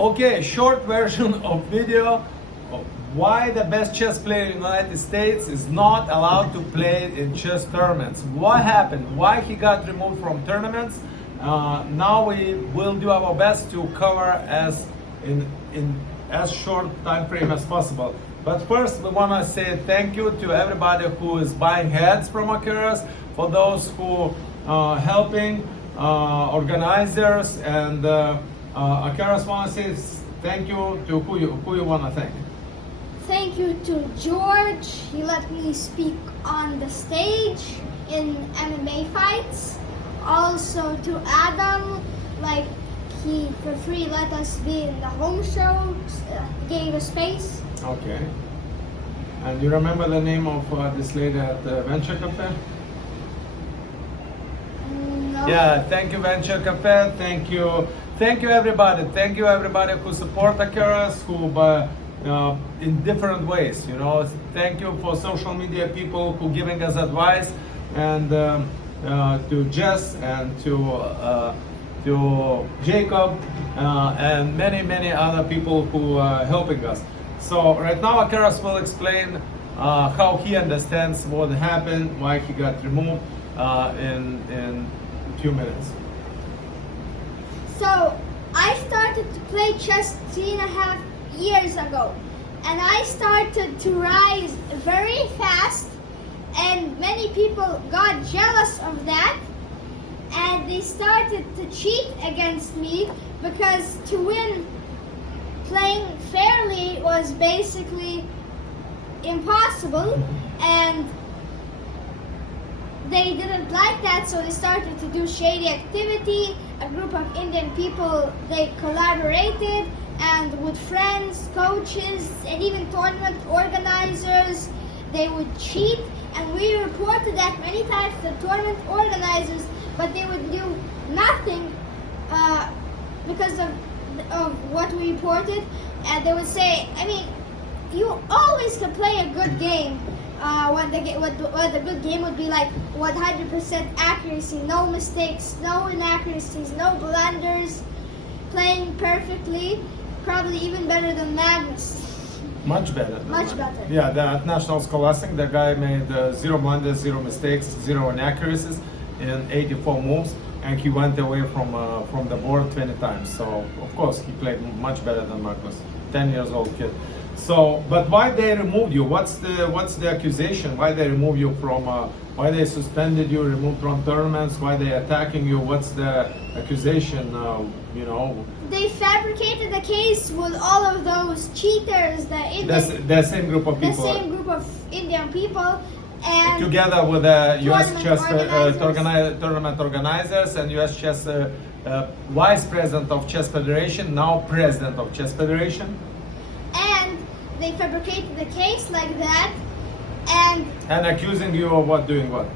Okay, short version of video of why the best chess player in the United States is not allowed to play in chess tournaments. What happened? Why he got removed from tournaments? Now we will do our best to cover as in as short time frame as possible. But first, we want to say thank you to everybody who is buying heads from Accusations, for those who helping organizers, and Accusations want to say thank you to who you want to thank. Thank you to George. He let me speak on the stage in MMA fights. Also to Adam, like he for free let us be in the home show, gave us space. Okay. And you remember the name of this lady at the Venture Cafe? No. Yeah, thank you Venture Cafe, thank you everybody, thank you everybody who support Accusations, who in different ways, you know. Thank you for social media people who giving us advice, and to Jess and to Jacob and many other people who are helping us. So right now Accusations will explain how he understands what happened, why he got removed in a few minutes. So I started to play chess 3.5 years ago, and I started to rise very fast, and many people got jealous of that, and they started to cheat against me, because to win playing fairly was basically impossible, and they didn't like that, so they started to do shady activity. A group of Indian people, they collaborated, and with friends, coaches, and even tournament organizers, they would cheat, and we reported that many times to tournament organizers, but they would do nothing because of what we reported. And they would say, I mean, you always can play a good game. What the good game would be like 100% accuracy, no mistakes, no inaccuracies, no blunders, playing perfectly, probably even better than Magnus. Much better. Much better. Yeah, at National Scholastic, the guy made 0 blunders, 0 mistakes, 0 inaccuracies in 84 moves, and he went away from the board 20 times. So of course he played much better than Magnus, 10 years old kid. So, but why they removed you? What's the accusation? Why they remove you from? Why they suspended you, removed from tournaments? Why they attacking you? What's the accusation? You know. They fabricated a case with all of those cheaters, the same group of people. The same group of Indian people, and together with the U.S. chess tournament tournament organizers and U.S. chess vice president of Chess Federation, now president of Chess Federation. And they fabricated the case like that, and accusing you of what, doing what?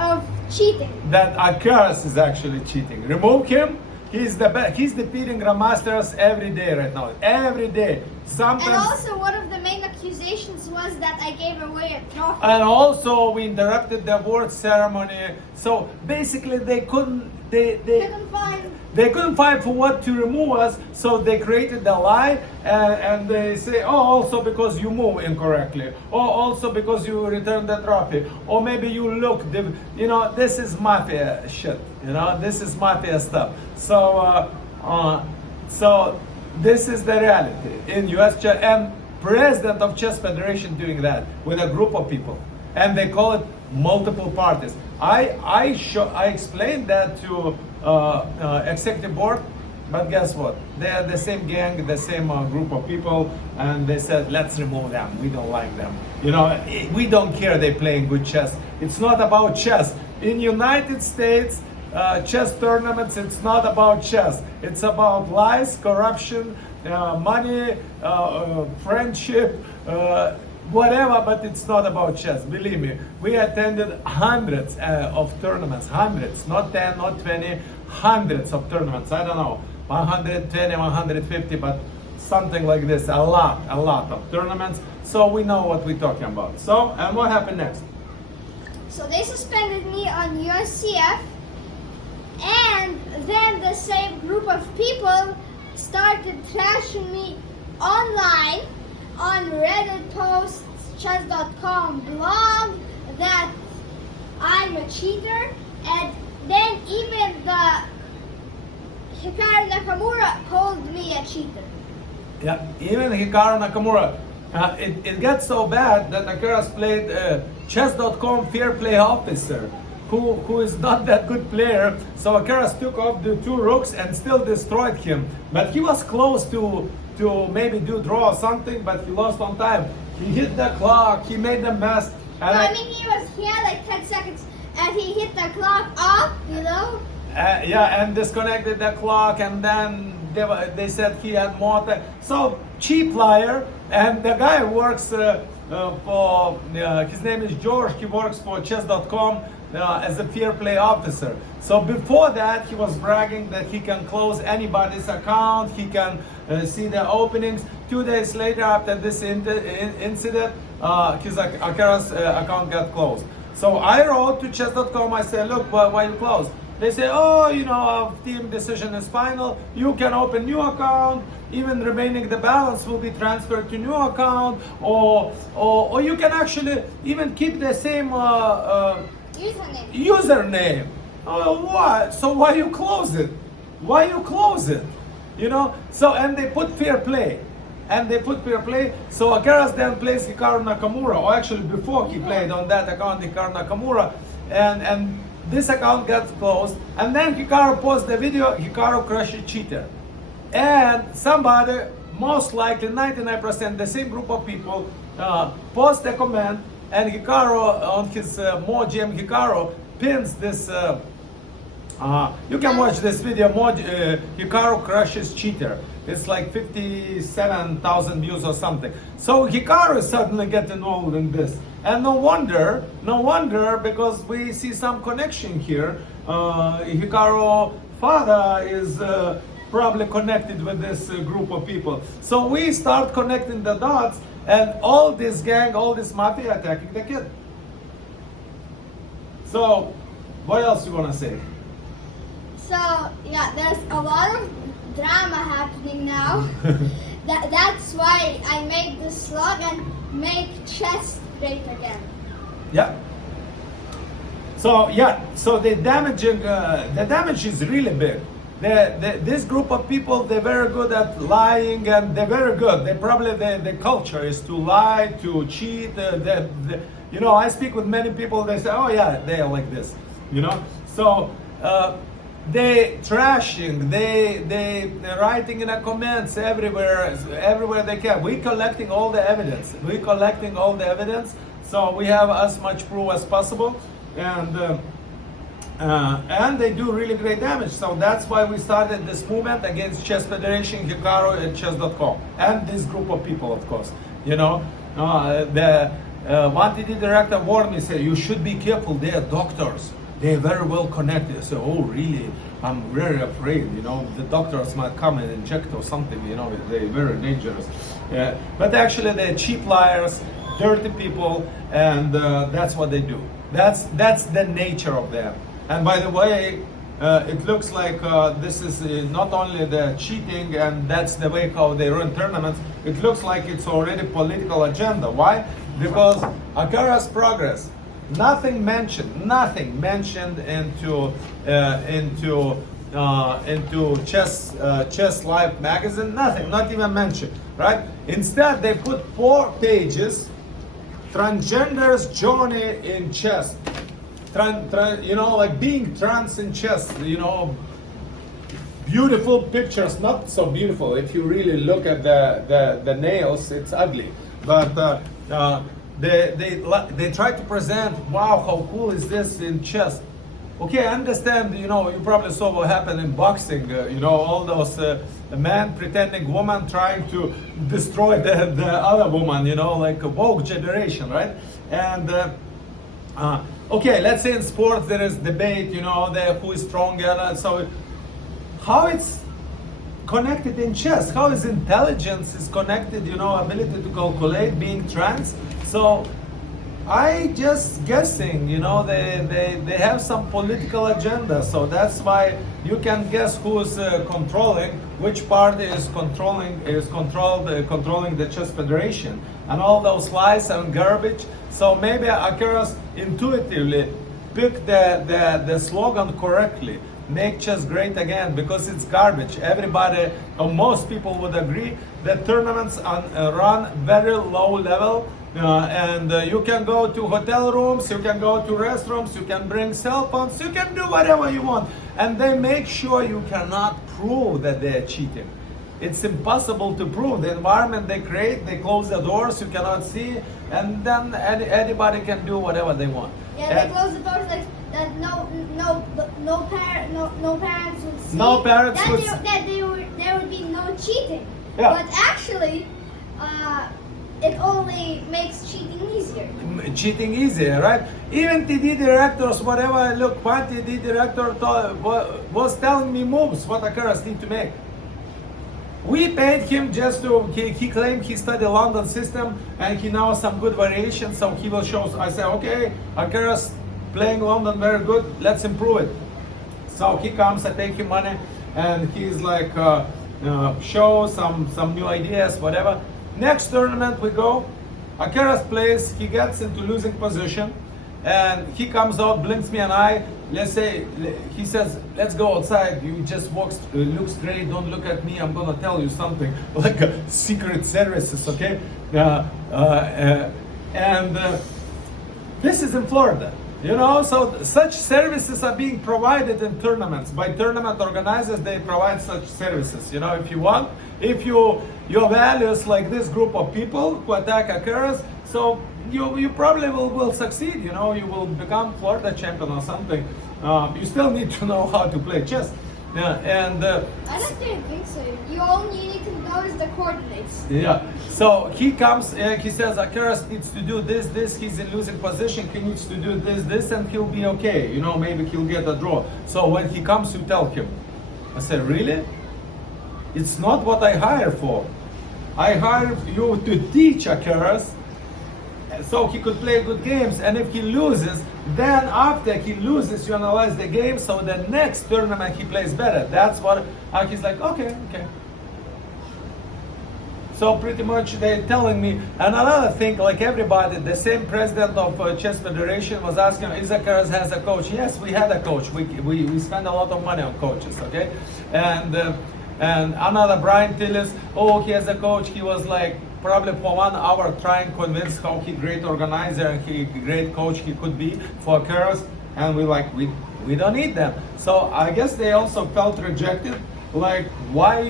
Of cheating. That Accusations is actually cheating. Remove him. He's defeating grandmasters every day right now. Every day. Sometimes. And also one of the main accusations was that I gave away a trophy. And also we interrupted the award ceremony. So basically they couldn't find for what to remove us, so they created a lie, and they say, oh, also because you move incorrectly, or also because you returned the trophy, or maybe you look, you know, this is mafia shit, you know, this is mafia stuff. So, so this is the reality in U.S. chess, and president of Chess Federation doing that with a group of people, and they call it multiple parties. I explained that to executive board, but guess what? They are the same gang, the same group of people, and they said, let's remove them. We don't like them. You know, we don't care they playing good chess. It's not about chess. In United States, chess tournaments, it's not about chess. It's about lies, corruption, money, friendship, whatever, but it's not about chess. Believe me, we attended hundreds of tournaments, hundreds, not 10, not 20, hundreds of tournaments. I don't know, 120, 150, but something like this, a lot of tournaments. So we know what we're talking about. So, and what happened next? So they suspended me on USCF, and then the same group of people started trashing me online on Reddit posts, chess.com blog, that I'm a cheater, and then even the Hikaru Nakamura called me a cheater. Yeah, even Hikaru Nakamura. It gets so bad that Akira's played chess.com fair play officer, who is not that good player. So Akira's took off the 2 rooks and still destroyed him. But he was close to maybe do draw or something, but he lost on time. He hit the clock, he made a mess. And I mean, he had like 10 seconds and he hit the clock off, you know? Yeah, and disconnected the clock, and then they said he had more time. So, cheap liar. And the guy works for, his name is George, he works for chess.com as a fair play officer. So before that, he was bragging that he can close anybody's account, he can see the openings. 2 days later, after this incident, Akira's account got closed. So I wrote to chess.com, I said, look, why you closed? They say, oh, you know, our team decision is final. You can open new account. Even remaining the balance will be transferred to new account, or you can actually even keep the same username. Why? So why you close it? Why you close it? You know. So and they put fair play. So Akira's then plays Hikaru Nakamura, or actually before he played on that account Hikaru Nakamura, and this account gets closed, and then Hikaru posts the video, Hikaru crushes cheater. And somebody, most likely 99%, the same group of people, post a comment, and Hikaru on his MoGM Hikaru pins this. You can watch this video, Hikaru crushes cheater. It's like 57,000 views or something. So Hikaru suddenly get involved in this. And no wonder, because we see some connection here. Hikaru father is probably connected with this group of people. So we start connecting the dots, and all this gang, all this mafia attacking the kid. So, what else you wanna say? So yeah, there's a lot of drama happening now. That's why I made this slogan, make chess great again. Yeah. So the damage is really big. This group of people, they're very good at lying, and they're very good. The culture is to lie, to cheat. You know, I speak with many people. They say, oh yeah, they are like this. You know, so they trashing, they writing in the comments everywhere they can. We collecting all the evidence. So we have as much proof as possible, and they do really great damage. So that's why we started this movement against Chess Federation, Hikaru, and chess.com, and this group of people, of course. You know, the one TD director warned me, said, you should be careful, they are doctors. They're very well connected. I said, oh really? I'm very afraid, you know, the doctors might come and inject or something, you know, they're very dangerous. But actually they're cheap liars, dirty people, and that's what they do. That's the nature of them. And by the way, it looks like this is not only the cheating, and that's the way how they run tournaments. It looks like it's already political agenda. Why? Because Akira's progress, nothing mentioned into Chess Live magazine. Nothing, not even mentioned, right? Instead, they put 4 pages. Transgender's journey in chess. You know, like being trans in chess. You know, beautiful pictures. Not so beautiful if you really look at the nails. It's ugly, but. They try to present, wow, how cool is this in chess? Okay, I understand, you know, you probably saw what happened in boxing, you know, all those men pretending woman trying to destroy the other woman, you know, like a woke generation, right? And okay, let's say in sports there is debate, you know, who is stronger, so how it's connected in chess, how is intelligence is connected, you know, ability to calculate, being trans. So I just guessing, you know, they have some political agenda. So that's why, you can guess who's controlling, which party is controlling the chess federation, and all those lies and garbage. So maybe Accusations intuitively picked the slogan correctly. Make chess great again, because it's garbage. Everybody, or most people would agree that tournaments run very low level, and you can go to hotel rooms, you can go to restrooms, you can bring cell phones, you can do whatever you want, and they make sure you cannot prove that they're cheating. It's impossible to prove. The environment they create, they close the doors, you cannot see, and then anybody can do whatever they want. Yeah, they close the doors like that. No parents would see. No parents that would there would be no cheating. Yeah. But actually, it only makes cheating easier. Cheating easier, right? Even TD directors, whatever. Look, one TD director was telling me moves what Accusations need to make. We paid him just to, he claimed he studied London system and he knows some good variations, so he will show. I said, okay, Accusations playing London very good, let's improve it. So he comes, I take him money, and he's like, show some new ideas, whatever. Next tournament we go, Accusations plays, he gets into losing position, and he comes out, blinks me an eye. Let's say, he says, let's go outside, you just looks great, don't look at me, I'm gonna tell you something, like secret services, okay? This is in Florida, you know, so such services are being provided in tournaments. By tournament organizers, they provide such services, you know, if you want, if your values like this group of people who attack Accusations, so you probably will succeed, you know, you will become Florida champion or something. You still need to know how to play chess. And I don't think so. All you need to know is the coordinates. yeah, so he comes, he says Accusations needs to do this, he's in losing position, he needs to do this, and he'll be okay, you know, maybe he'll get a draw. So when he comes, you tell him. I said, really? It's not what I hired for. I hired you to teach Accusations so he could play good games, and if he loses, then after he loses, you analyze the game, so the next tournament he plays better. That's what, he's like, okay. So pretty much they're telling me. And another thing, like everybody, the same president of Chess Federation was asking, is Accusations has a coach? Yes, we had a coach. We spend a lot of money on coaches, okay? And another Brian Tillis, he has a coach. He was like, probably for 1 hour trying to convince how he great organizer and he great coach he could be for Accusations, and we don't need them. So I guess they also felt rejected. Like, why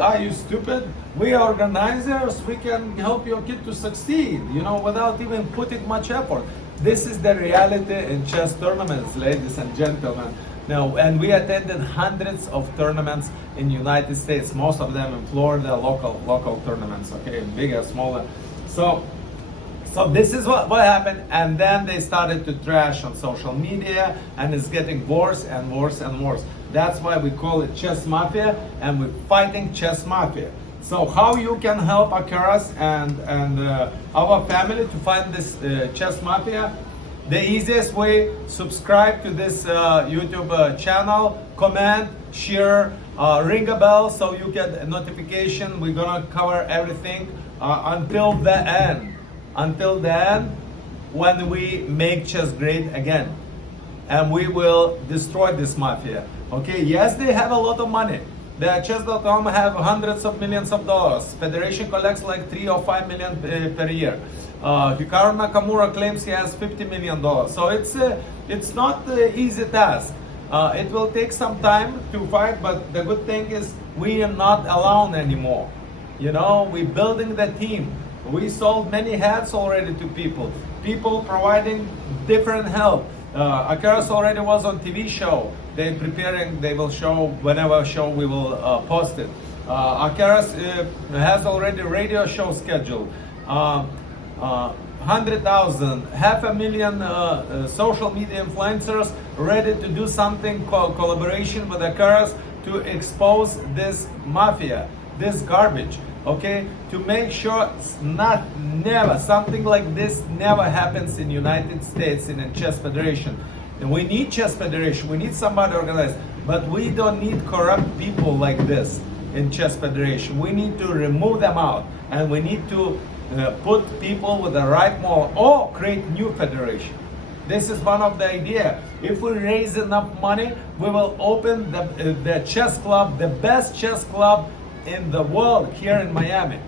are you stupid? We are organizers, we can help your kid to succeed, you know, without even putting much effort. This is the reality in chess tournaments, ladies and gentlemen. Now, and we attended hundreds of tournaments in the United States, most of them in Florida, local tournaments, okay, bigger, smaller. So this is what happened, and then they started to trash on social media, and it's getting worse and worse and worse. That's why we call it Chess Mafia, and we're fighting Chess Mafia. So how you can help Accusations and our family to fight this Chess Mafia? The easiest way, subscribe to this YouTube channel, comment, share, ring a bell so you get a notification. We're gonna cover everything until the end. Until the end, when we make chess great again. And we will destroy this mafia. Okay, yes, they have a lot of money. The chess.com have hundreds of millions of dollars. Federation collects like 3 or 5 million per year. Hikaru Nakamura claims he has $50 million. So it's not an easy task. It will take some time to fight, but the good thing is we are not alone anymore. You know, we're building the team. We sold many hats already to people. People providing different help. Accusations already was on TV show. They're preparing, they will show, whenever show we will post it. Accusations has already radio show scheduled. 100,000, 500,000 social media influencers ready to do something collaboration with Accusations to expose this mafia, this garbage, okay? To make sure never something like this never happens in United States in a chess federation. And we need chess federation. We need somebody organized. But we don't need corrupt people like this in Chess Federation. We need to remove them out, and we need to put people with the right moral or create new federation. This is one of the idea. If we raise enough money, we will open the chess club, the best chess club in the world here in Miami,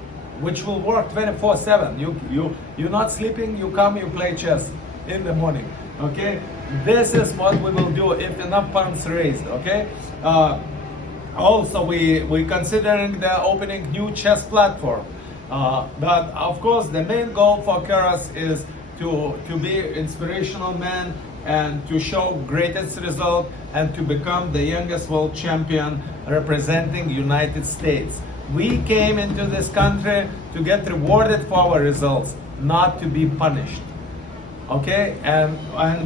which will work 24/7. You're not sleeping, you come, you play chess in the morning. Okay, this is what we will do if enough funds raised. Okay. Also, we considering the opening new chess platform. But of course, the main goal for Keras is to be inspirational man and to show greatest result and to become the youngest world champion representing United States. We came into this country to get rewarded for our results, not to be punished. Okay, and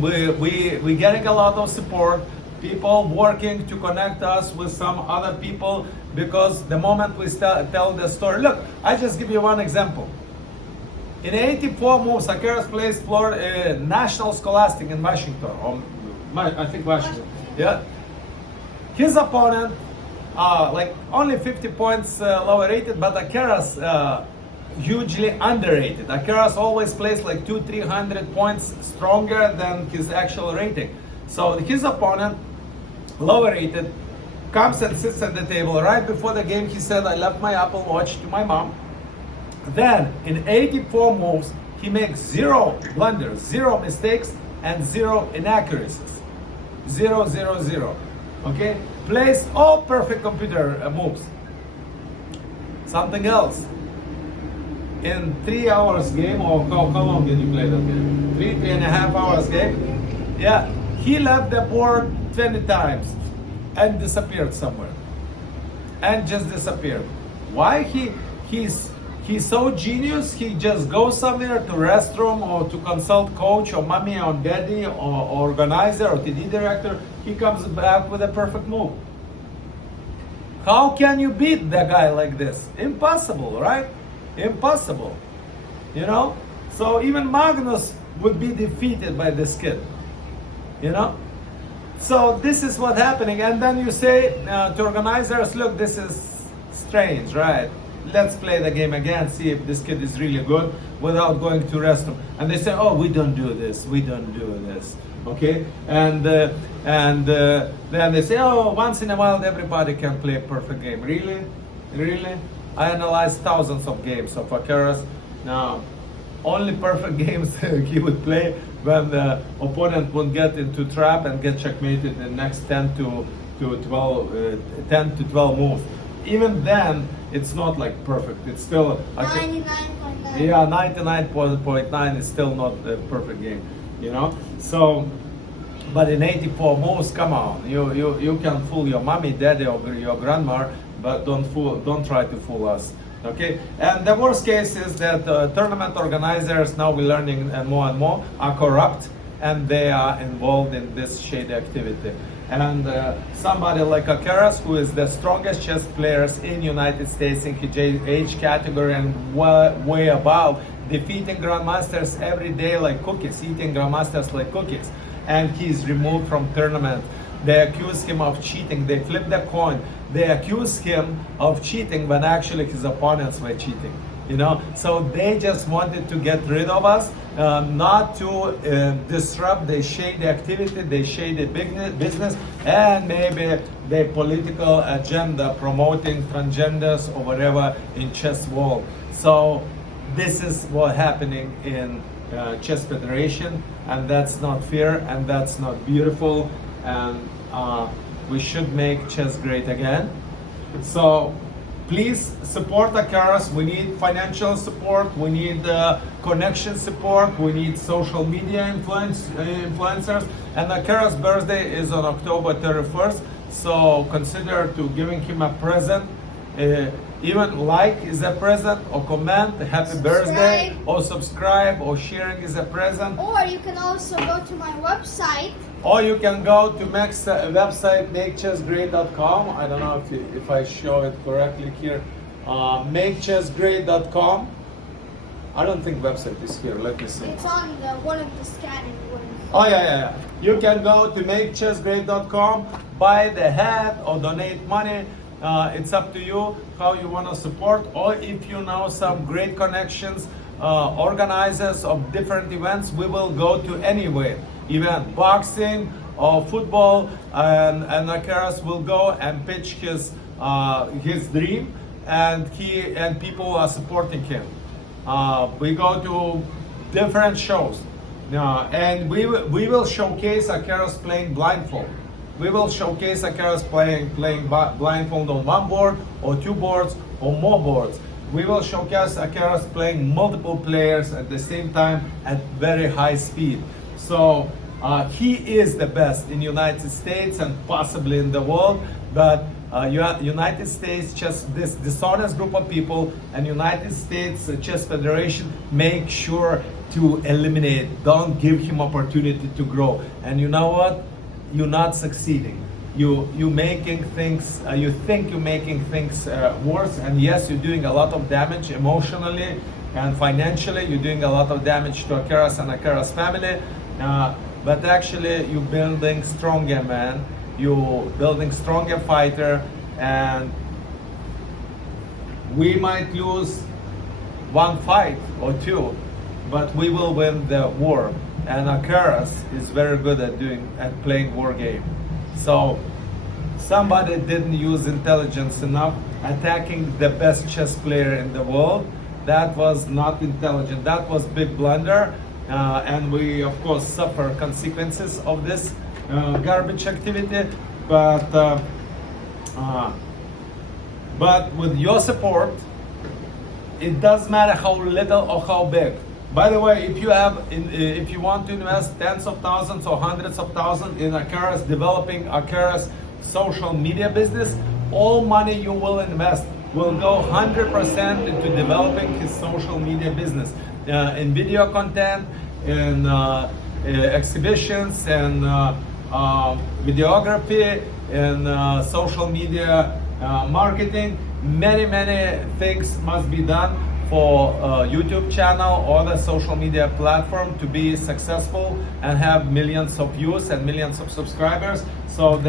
we getting a lot of support. People working to connect us with some other people, because the moment we tell the story, look, I just give you one example. In 84 moves, Keras plays National Scholastic in Washington, or I think Washington. Yeah, his opponent, like only 50 points lower rated, but Keras hugely underrated. Keras always plays like 200-300 points stronger than his actual rating. So his opponent, lower rated, comes and sits at the table. Right before the game, he said, I left my Apple Watch to my mom. Then in 84 moves, he makes 0 blunders, 0 mistakes, and 0 inaccuracies. 0, 0, 0. Okay? Plays all perfect computer moves. Something else. In 3 hours game, or how long did you play that game? 3.5 hours game? Yeah. He left the board 20 times and disappeared somewhere. And just disappeared. Why? He's so genius, he just goes somewhere to restroom or to consult coach or mommy or daddy or organizer or TD director. He comes back with a perfect move. How can you beat the guy like this? Impossible, right? Impossible. You know? So even Magnus would be defeated by this kid. You know? So this is what's happening. And then you say to organizers, look, this is strange, right? Let's play the game again, see if this kid is really good without going to restroom. And they say, oh, we don't do this, we don't do this. Okay? And then they say, oh, once in a while everybody can play a perfect game. Really? Really? I analyzed thousands of games of Keras. Now, only perfect games he would play when the opponent would get into trap and get checkmated in the next 10 to 12 moves. Even then, it's not like perfect. It's still 99.9. Yeah, 99.9 is still not a perfect game, you know. So, but in 84 moves, come on, you can fool your mommy, daddy, or your grandma, but don't try to fool us. Okay, and the worst case is that tournament organizers, now we're learning and more are corrupt, and they are involved in this shady activity. And somebody like Keras, who is the strongest chess players in United States in his age category and way above, defeating grandmasters every day like cookies, eating grandmasters like cookies, and he's removed from tournament. They accuse him of cheating. They flip the coin. They accuse him of cheating when actually his opponents were cheating. You know, so they just wanted to get rid of us, not to disrupt the shady activity, the shady business, and maybe the political agenda promoting transgenders or whatever in chess world. So this is what's happening in Chess Federation, and that's not fair, and that's not beautiful, and we should make chess great again. So please support Keras. We need financial support, we need connection support, we need social media influencers, and Keras' birthday is on October 31st, so consider to giving him a present. Even like is a present, or comment happy birthday, or subscribe, or sharing is a present. Or you can also go to my website. Or you can go to Mac's website, makechessgreat.com. I don't know if I show it correctly here. Makechessgreat.com. I don't think website is here. Let me see. It's on one of the scanning ones. Oh yeah. You can go to makechessgreat.com, buy the hat or donate money. It's up to you how you want to support, or if you know some great connections, organizers of different events, we will go to any event, boxing or football, and Akaras will go and pitch his dream, and people are supporting him. We go to different shows, and we will showcase Akaras playing blindfold. We will showcase Akaras playing blindfold on one board or two boards or more boards. We will showcase Akaras playing multiple players at the same time at very high speed. So he is the best in United States and possibly in the world, but United States chess, this dishonest group of people, and United States Chess Federation make sure to eliminate, don't give him opportunity to grow. And you know what? You're not succeeding. You making things. You think you're making things worse, and yes, you're doing a lot of damage emotionally and financially. You're doing a lot of damage to Akaras and Akaras family. But actually, you're building stronger man. You're building stronger fighter, and we might lose one fight or two, but we will win the war. And Akaras is very good at playing war game. So somebody didn't use intelligence enough attacking the best chess player in the world. That was not intelligent. That was big blunder, and we of course suffer consequences of this garbage activity. But with your support, it doesn't matter how little or how big. By the way, if you want to invest tens of thousands or hundreds of thousands in Akaras, developing Akaras social media business, all money you will invest will go 100% into developing his social media business, in video content, in exhibitions, and videography, in social media marketing. Many things must be done for YouTube channel or the social media platform to be successful and have millions of views and millions of subscribers. So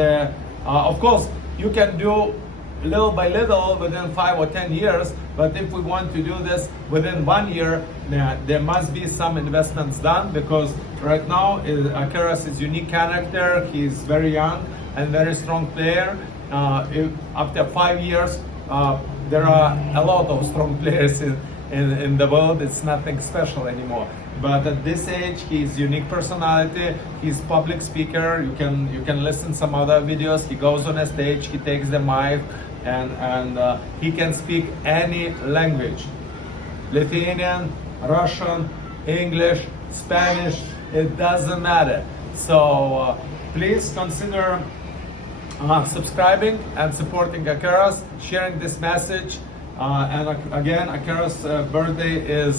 of course you can do little by little within 5 or 10 years, but if we want to do this within 1 year, there must be some investments done, because right now Akaras is unique character. He's very young and very strong player. After 5 years, there are a lot of strong players in the world. It's nothing special anymore. But at this age, he's unique personality. He's public speaker. You can listen some other videos. He goes on a stage. He takes the mic, and he can speak any language: Lithuanian, Russian, English, Spanish. It doesn't matter. So please consider subscribing and supporting Akaras, sharing this message. And again, Akaras' birthday is